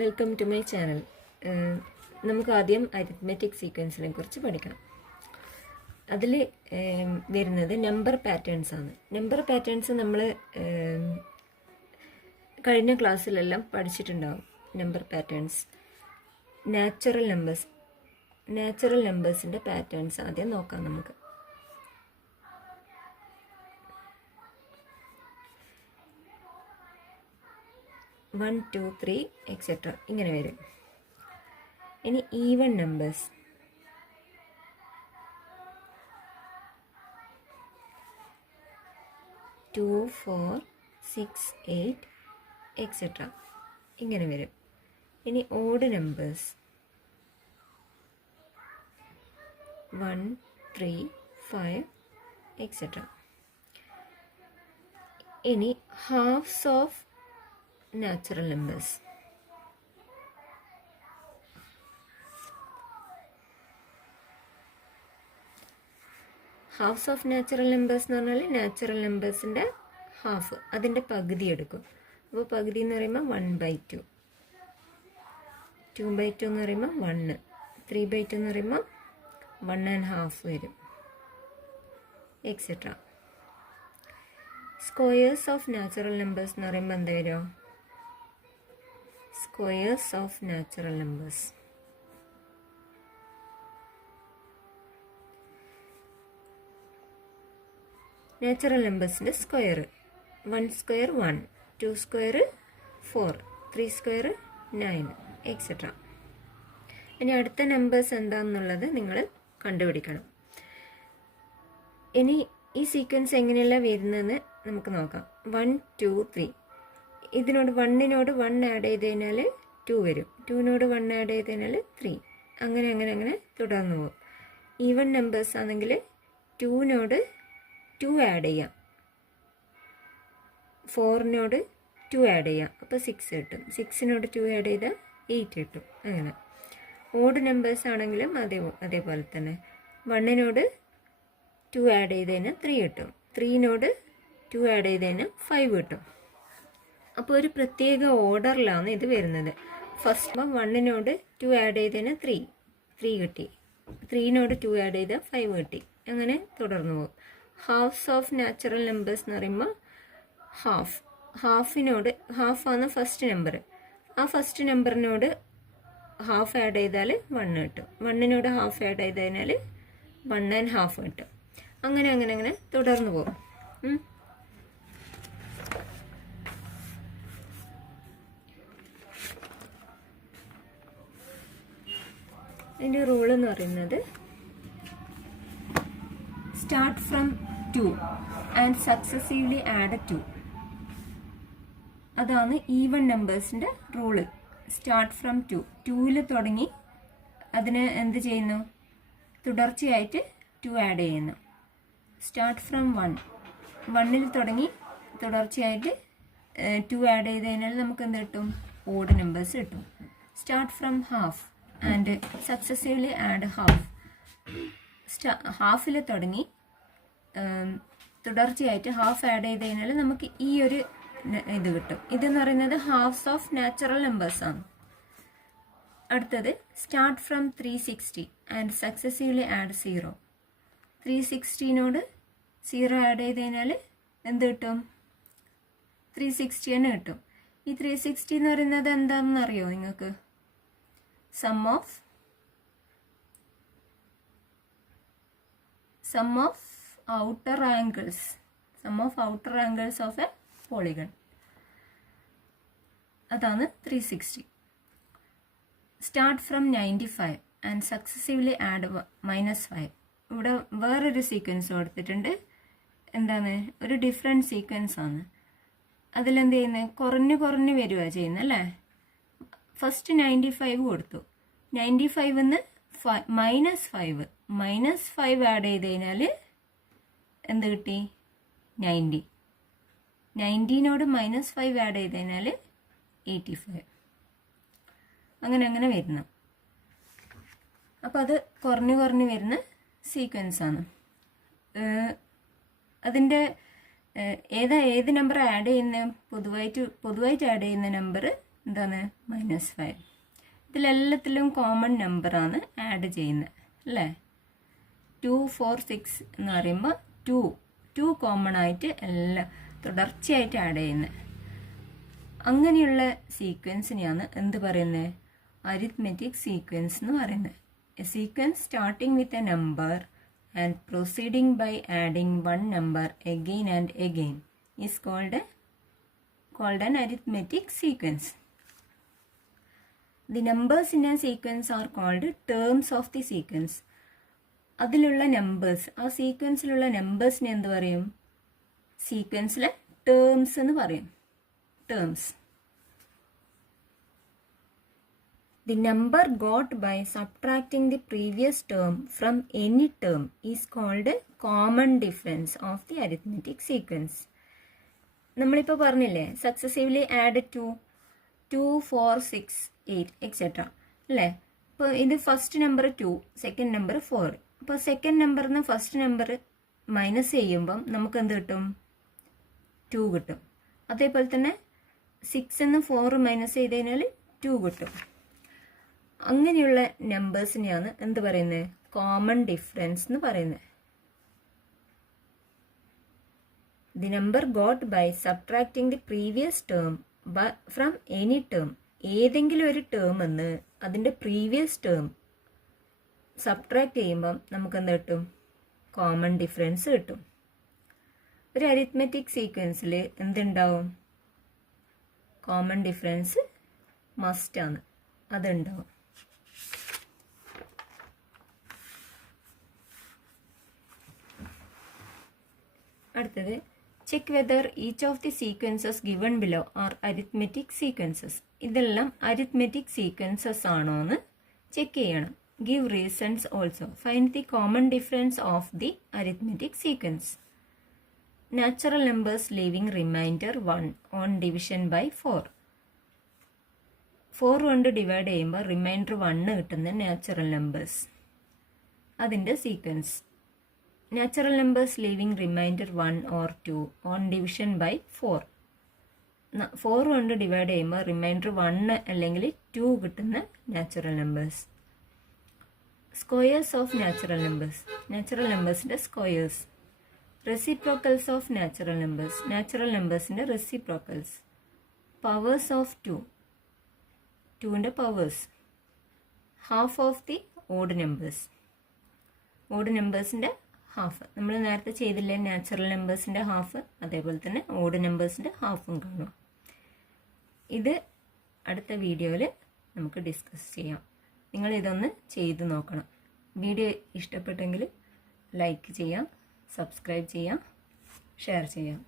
Welcome to my channel. നമുക്ക് ആദ്യം arithmetic സീക്വൻസിനെ കുറിച്ച് പഠിക്കണം. അതിൽ വരുന്നത് നമ്പർ പാറ്റേൺസ് ആണ്. നമ്പർ പാറ്റേൺസ് നമ്മൾ കഴിഞ്ഞ ക്ലാസ്സിലെല്ലാം പഠിച്ചിട്ടുണ്ടാവും. നമ്പർ പാറ്റേൺസ്, നാച്ചുറൽ നമ്പേഴ്സിൻ്റെ പാറ്റേൺസ് ആദ്യം നോക്കാം നമുക്ക്. വൺ, ടു, ത്രീ എക്സെട്ര ഇങ്ങനെ വരും. ഇനി even numbers, two, four, six, eight etcetera ഇങ്ങനെ വരും. ഇനി odd numbers, one, three, five etcetera. ഇനി halves of natural numbers, halves of natural numbers എന്ന് പറഞ്ഞാൽ നാച്ചുറൽ നമ്പേഴ്സിൻ്റെ ഹാഫ്, അതിൻ്റെ പകുതി എടുക്കും. അപ്പോൾ പകുതി എന്ന് പറയുമ്പോൾ 1/2, 2/2 എന്ന് പറയുമ്പോൾ 1, 3/2 എന്ന് പറയുമ്പോൾ 1.5 വരും etcetera. Squares of natural numbers എന്ന് പറയുമ്പോൾ എന്താ വരും? Squares of natural numbers, natural നമ്പേഴ്സിൻ്റെ square, 1 square 1, 2 square 4, 3 square 9 etcetera. ഇനി അടുത്ത നമ്പേഴ്സ് എന്താണെന്നുള്ളത് നിങ്ങൾ കണ്ടുപിടിക്കണം. ഇനി ഈ സീക്വൻസ് എങ്ങനെയല്ല വരുന്നതെന്ന് നമുക്ക് നോക്കാം. 1, 2, 3. ഇതിനോട് 1 ആഡ് ചെയ്ത് കഴിഞ്ഞാൽ 2 വരും. 2 1 ആഡ് ചെയ്ത് കഴിഞ്ഞാൽ 3. അങ്ങനെ തുടർന്നു പോകും. ഈവൻ നമ്പേഴ്സ് ആണെങ്കിൽ 2 2 ആഡ് ചെയ്യാം, 4 2 ആഡ് ചെയ്യാം, അപ്പോൾ 6 കിട്ടും. 6 2 ആഡ് ചെയ്താൽ 8 കിട്ടും. അങ്ങനെ. ഓഡ് നമ്പേഴ്സ് ആണെങ്കിലും അതേപോലെ തന്നെ 1 2 ആഡ് ചെയ്ത് കഴിഞ്ഞാൽ 3 കിട്ടും. 3 2 ആഡ് ചെയ്ത് കഴിഞ്ഞാൽ 5 കിട്ടും. അപ്പോൾ ഒരു പ്രത്യേക ഓർഡറിലാണ് ഇത് വരുന്നത്. ഫസ്റ്റ് 1 2 ആഡ് ചെയ്തതിന് 3 കിട്ടി, 3 2 ആഡ് ചെയ്താൽ 5 കിട്ടി. അങ്ങനെ തുടർന്നു പോകും. ഹാഫ്സ് ഓഫ് നാച്ചുറൽ നമ്പേഴ്സ് എന്ന് പറയുമ്പോൾ ഹാഫാണ് ഫസ്റ്റ് നമ്പർ. ആ ഫസ്റ്റ് നമ്പറിനോട് ഹാഫ് ആഡ് ചെയ്താൽ 1 കിട്ടും. 1 ഹാഫ് ആഡ് ചെയ്ത് കഴിഞ്ഞാൽ 1.5 കിട്ടും. അങ്ങനെ തുടർന്നു പോകും. ഇതിൻ്റെ റൂൾ എന്ന് പറയുന്നത് start from 2 and successively add 2. അതാണ് ഈവൻ നമ്പേഴ്സിൻ്റെ റൂള്. സ്റ്റാർട്ട് ഫ്രം 2ൽ തുടങ്ങി അതിന് എന്ത് ചെയ്യുന്നു? തുടർച്ചയായിട്ട് 2 ആഡ് ചെയ്യുന്നു. സ്റ്റാർട്ട് ഫ്രം 1ൽ തുടങ്ങി തുടർച്ചയായിട്ട് 2 ആഡ് ചെയ്ത് കഴിഞ്ഞാൽ നമുക്ക് എന്ത് കിട്ടും? ഓഡ് നമ്പേഴ്സ് കിട്ടും. Start from half and successively add ഹാഫിൽ തുടങ്ങി തുടർച്ചയായിട്ട് ഹാഫ് ആഡ് ചെയ്ത് കഴിഞ്ഞാൽ നമുക്ക് ഈ ഒരു ഇത് കിട്ടും. ഇതെന്ന് പറയുന്നത് ഹാഫ്സ് ഓഫ് നാച്ചുറൽ നമ്പേഴ്സ് ആണ്. അടുത്തത് start from 360 and successively add 0. 360 0 add ചെയ്ത് കഴിഞ്ഞാൽ എന്ത് കിട്ടും? 360 തന്നെ കിട്ടും. ഈ 360 എന്ന് പറയുന്നത് എന്താണെന്ന് അറിയോ നിങ്ങൾക്ക്? sum of outer angles of a polygon. അതാണ് 360. Start from 95 and successively add -5. ഇവിടെ വേറൊരു സീക്വൻസ് കൊടുത്തിട്ടുണ്ട്. എന്താണ്? ഒരു ഡിഫറെൻറ്റ് സീക്വൻസ് ആണ്. അതിലെന്ത് ചെയ്യുന്നത്? കുറഞ്ഞ് വരിക ചെയ്യുന്നത് അല്ലേ? ഫസ്റ്റ് 95 കൊടുത്തു. 95 -5 ആഡ് ചെയ്ത് കഴിഞ്ഞാൽ എന്ത് കിട്ടി? 90. 90 -5 ആഡ് ചെയ്ത് കഴിഞ്ഞാൽ 85. അങ്ങനെ വരുന്നു. അപ്പോൾ അത് കുറഞ്ഞ് വരുന്ന സീക്വൻസ് ആണ്. അതിൻ്റെ ഏത് നമ്പർ ആഡ് ചെയ്യുന്ന പൊതുവായിട്ട് ആഡ് ചെയ്യുന്ന നമ്പർ എന്താണ് -5. ഇതിലെല്ലാത്തിലും കോമൺ നമ്പറാണ് ആഡ് ചെയ്യുന്നത് അല്ലേ. 2, 4, 6 എന്ന് പറയുമ്പോൾ ടു കോമൺ ആയിട്ട് എല്ലാം തുടർച്ചയായിട്ട് ആഡ് ചെയ്യുന്നത്. അങ്ങനെയുള്ള സീക്വൻസിനെയാണ് എന്ത് പറയുന്നത്? അരിത്മെറ്റിക് സീക്വൻസ് എന്ന് പറയുന്നത്. A sequence starting with a number and proceeding by adding one number again and again is called an arithmetic sequence. The numbers in a sequence are called terms of the sequence. അതിലുള്ള numbers, ആ സീക്വൻസിലുള്ള നമ്പേഴ്സിനെ എന്ത് പറയും? സീക്വൻസിലെ terms എന്ന് പറയും. Terms. The number got by subtracting the previous term from any term is called common difference of the arithmetic sequence. നമ്മളിപ്പോൾ പറഞ്ഞില്ലേ, successively add 2, 4, 6, 8 etcetera അല്ലേ. ഇപ്പോൾ ഇത് ഫസ്റ്റ് നമ്പർ 2, സെക്കൻഡ് നമ്പർ 4. അപ്പോൾ സെക്കൻഡ് നമ്പറിൽ നിന്ന് ഫസ്റ്റ് നമ്പർ മൈനസ് ചെയ്യുമ്പം നമുക്ക് എന്ത് കിട്ടും? 2 കിട്ടും. അതേപോലെ തന്നെ 6 നിന്ന് 4 മൈനസ് ചെയ്ത് കഴിഞ്ഞാൽ 2 കിട്ടും. അങ്ങനെയുള്ള നമ്പേഴ്സിനെയാണ് എന്ത് പറയുന്നത്? കോമൺ ഡിഫറൻസ് എന്ന് പറയുന്നത്. The number got by subtracting the previous term from any term. ഏതെങ്കിലും ഒരു ടേം എന്ന് അതിൻ്റെ പ്രീവിയസ് ടേം സബ്ട്രാക്ട് ചെയ്യുമ്പം നമുക്ക് എന്ത് കിട്ടും? കോമൺ ഡിഫറൻസ് കിട്ടും. ഒരു അരിത്മെറ്റിക് സീക്വൻസിൽ എന്തുണ്ടാവും? കോമൺ ഡിഫറൻസ് മസ്റ്റാണ്, അതുണ്ടാവും. അടുത്തത്, check whether each of the sequences given below are arithmetic sequences. ഇതെല്ലാം അരിത്മെറ്റിക് സീക്വൻസസ് ആണോ എന്ന് ചെക്ക് ചെയ്യണം. Give reasons also. Find the common difference of the arithmetic sequence. Natural numbers leaving remainder 1 on division by 4. 4 കൊണ്ട് divide ചെയ്യുമ്പോൾ remainder 1 കിട്ടുന്ന natural numbers, അതിൻ്റെ sequence. Natural numbers leaving remainder 1 or 2 on division by 4. 4 കൊണ്ട് divide ചെയ്യുമ്പോൾ remainder 1 അല്ലെങ്കിൽ 2 കിട്ടുന്ന natural numbers. Squares of natural numbers. Natural നമ്പേഴ്സിൻ്റെ squares. Reciprocals of natural numbers. Natural നമ്പേഴ്സിൻ്റെ റെസിപ്രോക്കൽസ്. Powers of 2. 2ൻ്റെ powers. Half of the odd numbers. Odd നമ്പേഴ്സിൻ്റെ half. നമ്മൾ നേരത്തെ ചെയ്തില്ലേ നാച്ചുറൽ നമ്പേഴ്സിൻ്റെ ഹാഫ്, അതേപോലെ തന്നെ ഓഡ് നമ്പേഴ്സിൻ്റെ ഹാഫും കാണും. ഇത് അടുത്ത വീഡിയോയിൽ നമുക്ക് ഡിസ്കസ് ചെയ്യാം. നിങ്ങൾ ഇതൊന്ന് ചെയ്ത് നോക്കണം. വീഡിയോ ഇഷ്ടപ്പെട്ടെങ്കിൽ ലൈക്ക് ചെയ്യാം, സബ്സ്ക്രൈബ് ചെയ്യാം, ഷെയർ ചെയ്യാം.